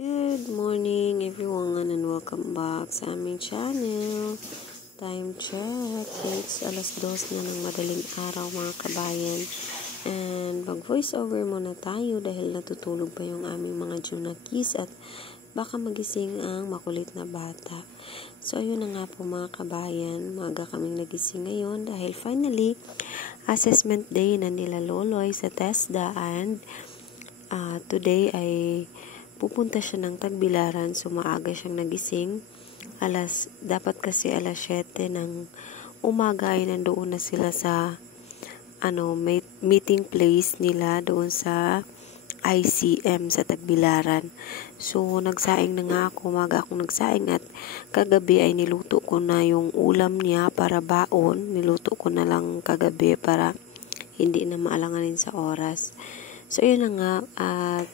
Good morning everyone and welcome back sa aming channel. Time check. It's alas 2 na ng madaling araw mga kabayan. And mag voice over muna tayo dahil natutulog pa yung aming mga junakis at baka magising ang makulit na bata. So ayun na nga po mga kabayan. Maaga kaming nagising ngayon dahil finally assessment day na nila Loloy sa TESDA and today ay pupunta siya ng Tagbilaran, so maaga siyang nagising. Dapat kasi alas 7 ng umaga ay nandoon na sila sa meeting place nila doon sa ICM sa Tagbilaran. So nagsaing na nga ako, umaga akong nagsaing at kagabi ay niluto ko na yung ulam niya para baon. Niluto ko na lang kagabi para hindi na maalanganin sa oras. So yun na nga at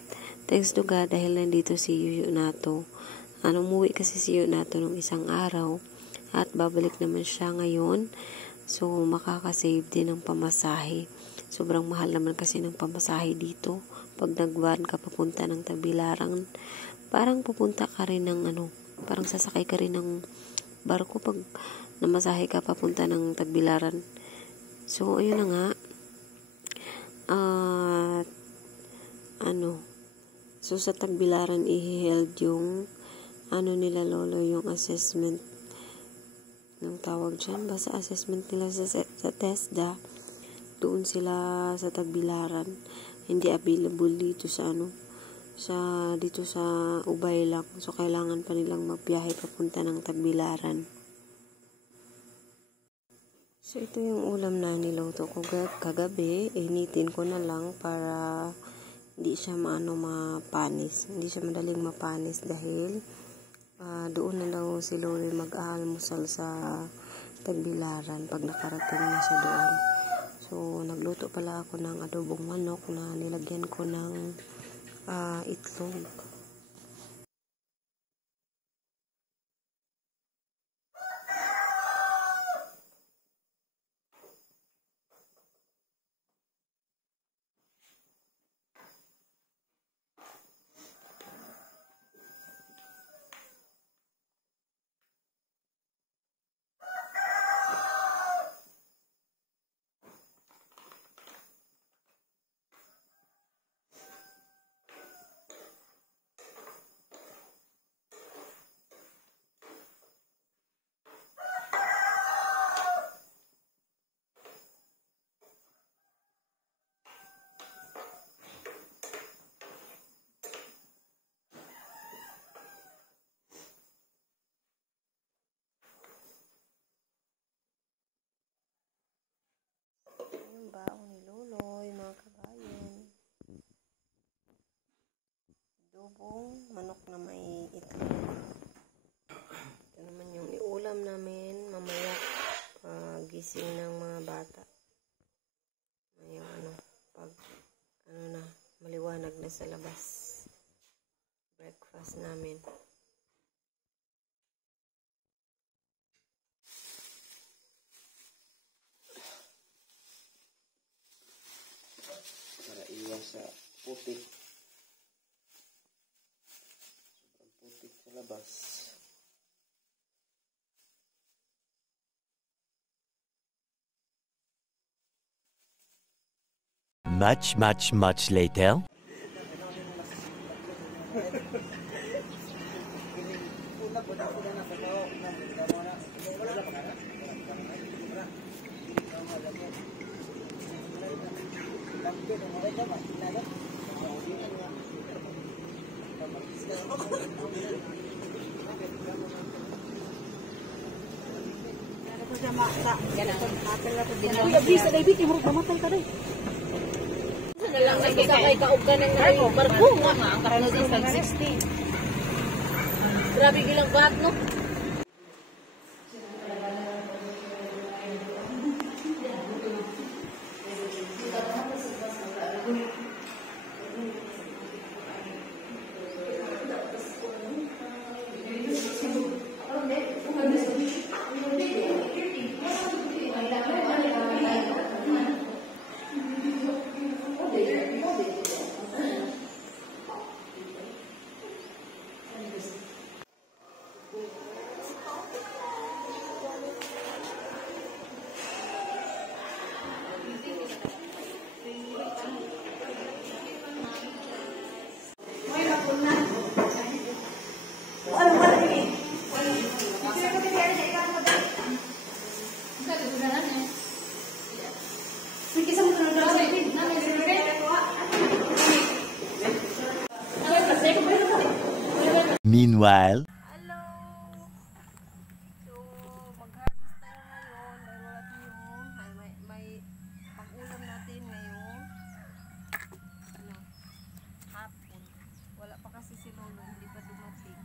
thanks to God dahil nandito si Yuyo Nato. Umuwi kasi si Yuyo Nato nung isang araw at babalik naman siya ngayon. So makakasave din ng pamasahe. Sobrang mahal naman kasi ng pamasahe dito. Pag nagwan ka papunta ng Tagbilaran, parang pupunta ka rin ng parang sasakay ka rin ng barko pag namasahe ka papunta ng Tagbilaran. So ayun na nga. So sa Tagbilaran i-held yung nila Lolo yung assessment ng tawag dyan. Basta assessment nila sa TESDA. Doon sila sa Tagbilaran. Hindi available dito sa dito sa Ubay lang. So kailangan pa nilang magbiyahe papunta ng Tagbilaran. So ito yung ulam na niluto ko kagabi. Initin ko na lang para hindi siya mapanis. Hindi siya madaling mapanis dahil doon na daw si Lolo mag-aalmusal sa Tagbilaran pag nakarating na siya doon. So nagluto pala ako ng adobong manok na nilagyan ko ng itlog. Yung baon ni Loloy, mga kabayan. Adobong manok na may itlog. Ito naman yung iulam namin mamaya gising ng mga bata. Ngayon pag maliwanag na sa labas. Breakfast namin. Para iwas sa putik. Sobrang putik sa labas. Much later. Bisa baby timur mamatay ka dai. Lang nagkakay kaog ka ng barko nga ang karano sa 60. Grabe gilang bahat no. Meanwhile, Hello! So, mag-harvest tayo ngayon dahil wala tayong may pag-ulam natin ngayong hapon. Wala pa kasi si Lolo, hindi pa dumating.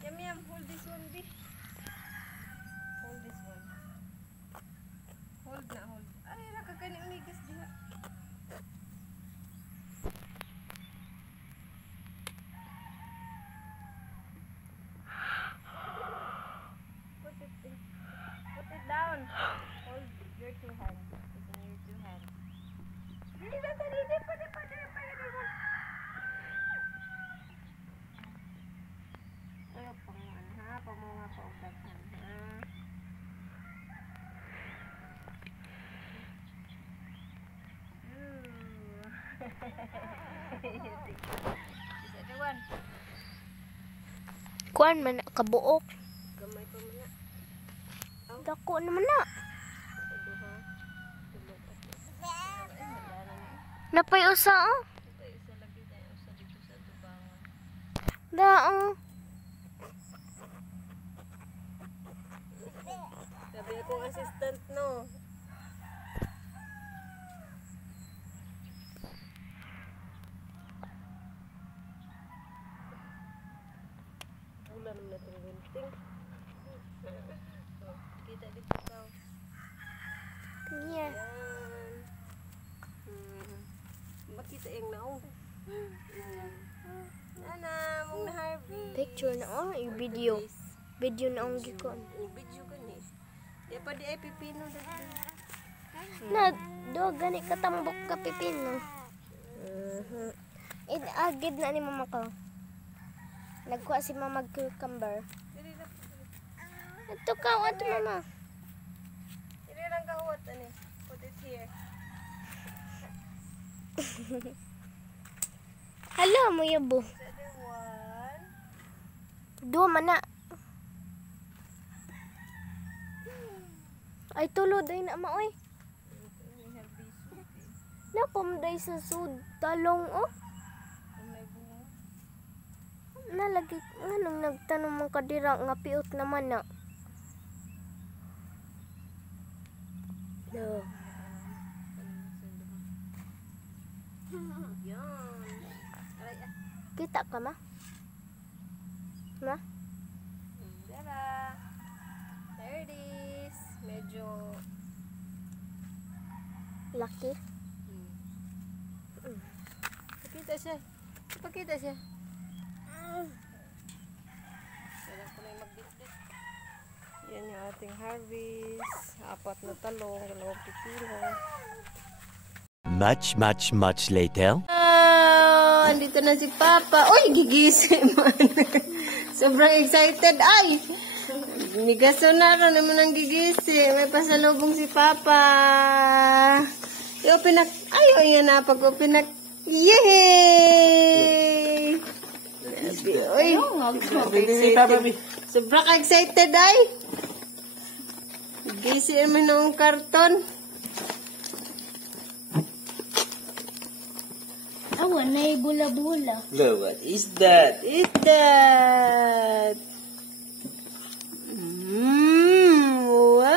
Yam, hold this one, B. Hold this one. Hold na, hold. Ay, nakakani umigas diha. Put it down. Hold your two hands. Using your two hands. Dili na sa dili. Pwede. Ayaw panguhan ha. Pamunga pa ugatan ha. Isa diwan. Kuan man na kabuok. Gamay pa man na. Dako naman na. Duha. Napay usa oh. Isa lagi tayo usa dito sa tubangan. Daong. Sabi akong assistant no. Ulan na itong gunting. Kita dito ka. Yeah. Yan. Makita yung naong. Nana, mong na-harvest. Picture na oh, yung video. Video na ang gikon. Video ka ni. Di pa di ay pipino dito. Na do gani katambok ka pipino. Agid na ni mama ko. Nagkuha si mama cucumber. Dili na. Ito ka, ato mama. Dili lang kahuwat ani. Put it here. Hala mo yabo. The other one. Do man na. Ay tulo day na maoy. We have this one. Napam day sa sud talong oh. Kung may bunga. Nalagi nganong nagtanong man kadira nga piot naman na. Do. Yan. Aray ah. Kita ka ma? Ma? Tara. There it is. Medyo Laki. pakita siya. Pakita siya. Kailan ko na yung mag-dip-dip. Yan yung ating harvest. 4 na talong, 2 pipino. much later. Andito na si Papa. Uy, gigising man. Sobrang excited. Ay! Nigaso na rin naman ang gigising. May pasalubong si Papa. I-open na. Ayaw yan na. Pag-open na. Yay! Uy! Sobrang excited ay. Gigising naman ng karton. Awan na bula-bula. What is that? Is that? Wow!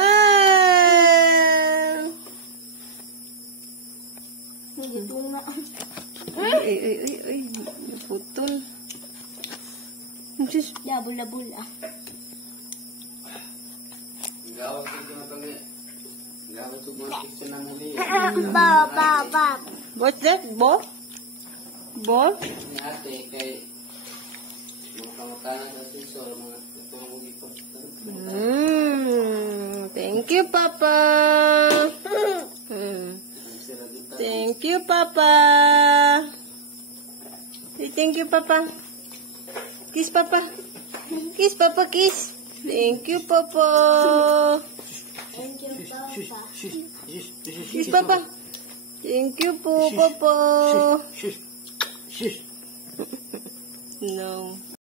Ay, naputol. Diyos. Ya bula-bula. Gawat ito na ito nga. Gawat ito mga picture ng huli. Ba. What's that? Ball? Ball? Ni ate kay mga kamatanan sa sensor, mga katulong dito. Thank you, Papa. Thank you, Papa. Say thank you, Papa. Kiss, Papa. Kiss, Papa, kiss. Thank you, Papa. Kiss, Papa. Thank you po, Papa. No.